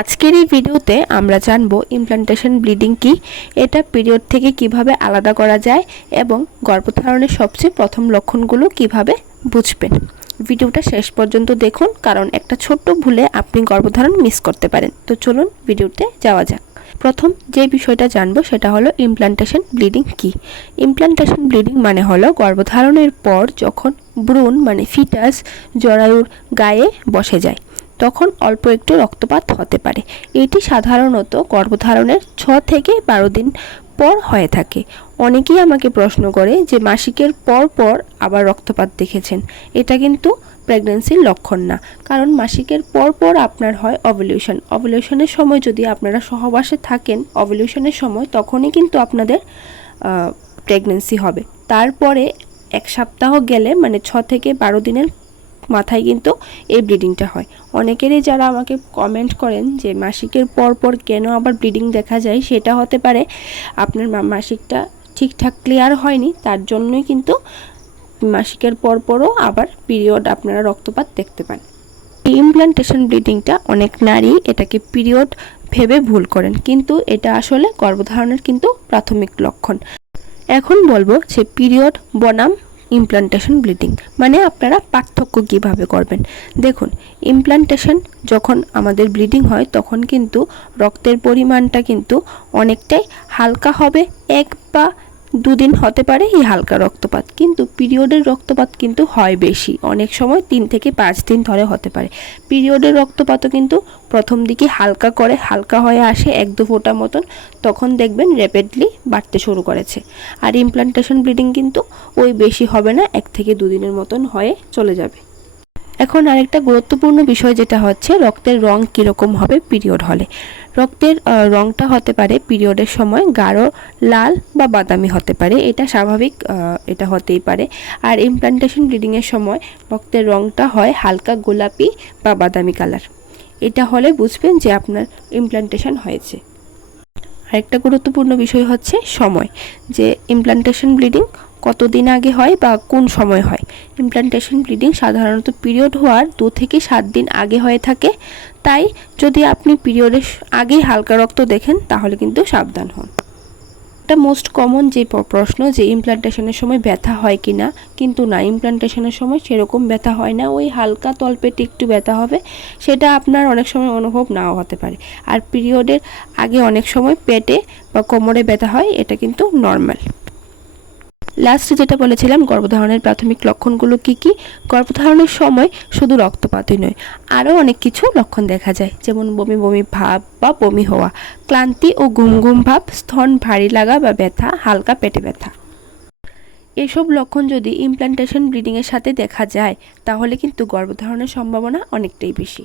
আজকের এই ভিডিওতে আমরা জানব ইমপ্লান্টেশন ব্লিডিং কি, এটা পিরিয়ড থেকে কীভাবে আলাদা করা যায় এবং গর্ভধারণের সবচেয়ে প্রথম লক্ষণগুলো কীভাবে বুঝবেন। ভিডিওটা শেষ পর্যন্ত দেখুন, কারণ একটা ছোট্ট ভুলে আপনি গর্ভধারণ মিস করতে পারেন। তো চলুন ভিডিওতে যাওয়া যাক। প্রথম যে বিষয়টা জানব সেটা হলো ইমপ্লান্টেশন ব্লিডিং কি। ইমপ্লান্টেশন ব্লিডিং মানে হলো গর্ভধারণের পর যখন ব্রুন মানে ফিটাস জরায়ুর গায়ে বসে যায়। তখন অল্প একটু রক্তপাত হতে পারে। এটি সাধারণত গর্ভধারণের ছ থেকে বারো দিন পর হয়ে থাকে। অনেকেই আমাকে প্রশ্ন করে যে মাসিকের পর পর আবার রক্তপাত দেখেছেন। এটা কিন্তু প্রেগনেন্সির লক্ষণ না। কারণ মাসিকের পর পর আপনার হয় অভলিউশন অভলিউশনের সময় যদি আপনারা সহবাসে থাকেন অভলিউশনের সময় তখনই কিন্তু আপনাদের প্রেগনেন্সি হবে। তারপরে এক সপ্তাহ গেলে মানে ছ থেকে বারো দিনের মাথায় কিন্তু এই ব্লিডিংটা হয়। অনেকেরই যারা আমাকে কমেন্ট করেন যে, মাসিকের পর পর কেন আবার ব্লিডিং দেখা যায়, সেটা হতে পারে আপনার মাসিকটা ঠিকঠাক ক্লিয়ার হয়নি, তার জন্যই কিন্তু মাসিকের পর পরও আবার পিরিয়ড আপনারা রক্তপাত দেখতে পান। এই ইমপ্লান্টেশন ব্লিডিংটা অনেক নারী এটাকে পিরিয়ড ভেবে ভুল করেন, কিন্তু এটা আসলে গর্ভধারণের কিন্তু প্রাথমিক লক্ষণ। এখন বলব যে পিরিয়ড বনাম ইমপ্লান্টেশন ব্লিডিং মানে আপনারা পার্থক্য কীভাবে করবেন? দেখুন ইমপ্লান্টেশন যখন আমাদের ব্লিডিং হয়, তখন কিন্তু রক্তের পরিমাণটা কিন্তু অনেকটাই হালকা হবে, এক বা দুদিন হতে পারে এই হালকা রক্তপাত। কিন্তু পিরিয়ডের রক্তপাত কিন্তু হয় বেশি। অনেক সময় তিন থেকে পাঁচ দিন ধরে হতে পারে। পিরিয়ডের রক্তপাতও কিন্তু প্রথম দিকে হালকা করে, হালকা হয়ে আসে এক দু ফোঁটা মতন। তখন দেখবেন র্যাপিডলি বাড়তে শুরু করেছে। আর ইমপ্লান্টেশন ব্লিডিং কিন্তু ওই বেশি হবে না, এক থেকে দুদিনের মতন হয়ে চলে যাবে। এখন আরেকটা গুরুত্বপূর্ণ বিষয় যেটা হচ্ছে, রক্তের রং কীরকম হবে পিরিয়ড হলে রক্তের রংটা হতে পারে পিরিয়ডের সময় গাঢ়, লাল বা বাদামি হতে পারে, এটা স্বাভাবিক এটা হতেই পারে। আর ইমপ্লান্টেশন ব্লিডিংয়ের সময় রক্তের রংটা হয় হালকা গোলাপি বা বাদামি কালার এটা হলে বুঝবেন যে আপনার ইমপ্লান্টেশন হয়েছে। আরেকটা গুরুত্বপূর্ণ বিষয় হচ্ছে সময়। যে ইমপ্লান্টেশন ব্লিডিং কতদিন আগে হয় বা কোন সময় হয়? ইমপ্লান্টেশন ব্লিডিং সাধারণত পিরিয়ড হওয়ার দু থেকে সাত দিন আগে হয়ে থাকে। তাই যদি আপনি পিরিয়ডের আগেই হালকা রক্ত দেখেন, তাহলে কিন্তু সাবধান হন। একটা মোস্ট কমন যে প্রশ্ন যে ইমপ্লান্টেশনের সময় ব্যথা হয় কি না কিন্তু না ইমপ্লান্টেশনের সময় সেরকম ব্যথা হয় না। ওই হালকা তলপেটে একটু ব্যথা হবে, সেটা আপনার অনেক সময় অনুভব নাও হতে পারে। আর পিরিয়ডের আগে অনেক সময় পেটে বা কোমরে ব্যথা হয়, এটা কিন্তু নর্মাল লাস্টে যেটা বলেছিলাম, গর্ভধারণের প্রাথমিক লক্ষণগুলো কি কি? গর্ভধারণের সময় শুধু রক্তপাতই নয় আরও অনেক কিছু লক্ষণ দেখা যায়। যেমন বমি বমি ভাব বা বমি হওয়া, ক্লান্তি ও ঘুম ঘুম ভাব, স্তন ভারী লাগা বা ব্যথা, হালকা পেটে ব্যথা। এসব লক্ষণ যদি ইমপ্লান্টেশন ব্লিডিংয়ের সাথে দেখা যায়, তাহলে কিন্তু গর্ভধারণের সম্ভাবনা অনেকটাই বেশি।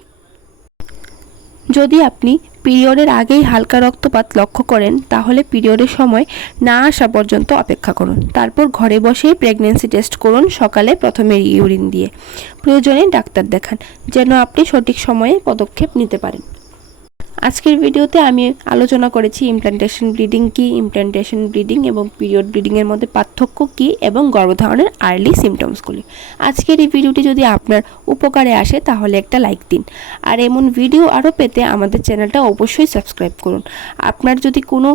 যদি আপনি পিরিয়ডের আগেই হালকা রক্তপাত লক্ষ্য করেন, তাহলে পিরিয়ডের সময় না আসা পর্যন্ত অপেক্ষা করুন। তারপর ঘরে বসেই প্রেগনেন্সি টেস্ট করুন সকালে প্রথমে ইউরিন দিয়ে। প্রয়োজনে ডাক্তার দেখান, যেন আপনি সঠিক সময়ে পদক্ষেপ নিতে পারেন। আজকের ভিডিওতে আমি আলোচনা করেছি ইমপ্লান্টেশন ব্লিডিং কি ইমপ্লান্টেশন ব্লিডিং এবং পিরিয়ড ব্লিডিংয়ের মধ্যে পার্থক্য কি এবং গর্ভধারণের আর্লি সিমটমসগুলি আজকের এই ভিডিওটি যদি আপনার উপকারে আসে তাহলে একটা লাইক দিন। আর এমন ভিডিও আরও পেতে আমাদের চ্যানেলটা অবশ্যই সাবস্ক্রাইব করুন। আপনার যদি কোনো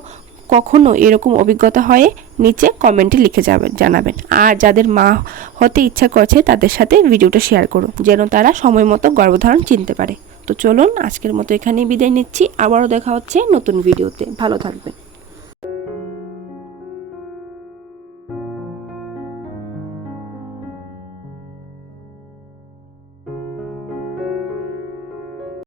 কখনো এরকম অভিজ্ঞতা হয় নিচে কমেন্টে লিখে যাবেন জানাবেন। আর যাদের মা হতে ইচ্ছা করছে তাদের সাথে ভিডিওটা শেয়ার করুন, যেন তারা সময় মতো গর্ভধারণ চিনতে পারে। তো চলুন আজকের মতো এখানেই বিদায় নিচ্ছি। আবারও দেখা হচ্ছে নতুন ভিডিওতে। ভালো থাকবেন।